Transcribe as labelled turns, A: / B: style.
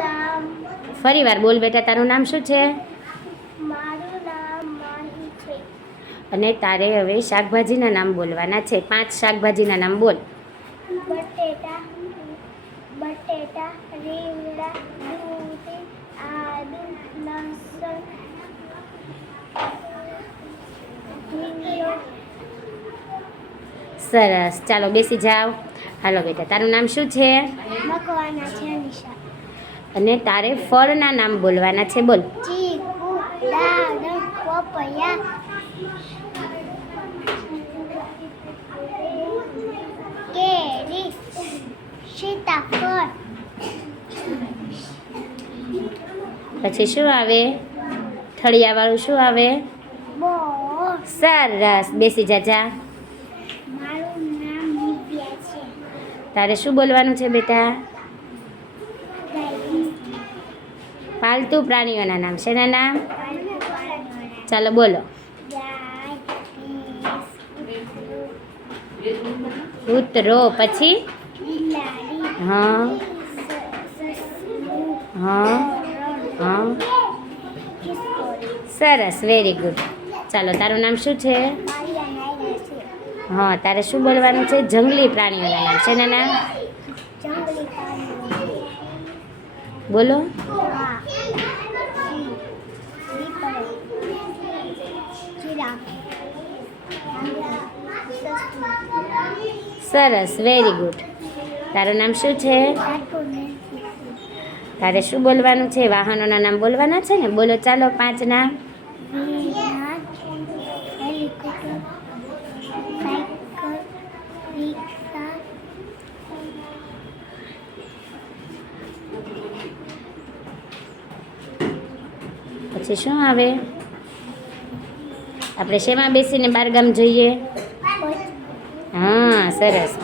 A: નામ.
B: ફરી વાર બોલ બેટા તારું નામ શું છે?
A: મારું નામ માહી છે.
B: અને તારે હવે શાકભાજીના નામ બોલવાના છે. પાંચ શાકભાજીના નામ બોલ.
A: બટેટા બટેટા રીંગણા દૂધી આદુ લસણ
B: સરસ. ચાલો બેસી જાઓ. હાલો બેટા તારું નામ શું છે?
A: મકવાના છે નિશા
B: અને તારે ફળના નામ બોલવાના છે, બોલ. પછી શું આવે? થળિયાવાળું શું આવે? સરસ. બેસી જા જા.
A: મારું નામ દિવ્યા છે
B: તારે શું બોલવાનું છે, બેટા? પાલતુ પ્રાણીઓના નામ છે ના નામ? ચાલો બોલો. કૂતરો પછી? હા. હા. હા. સરસ વેરી ગુડ ચાલો, તારું નામ શું છે? હા, તારે શું બોલવાનું છે? જંગલી પ્રાણીઓના નામ છે ના નામ? બોલો.
A: હા સિંહ દીપડો જીરાફ
B: સરસ વેરી ગુડ તારું નામ શું છે તારે શું બોલવાનું છે વાહનોના નામ બોલવાના છે ને બોલો ચાલો પાંચ નામ
A: હેલિકોપ્ટર
B: પછી શું આવે? આપણે શેમાં બેસીને બારગામ જઈએ? હા સરસ.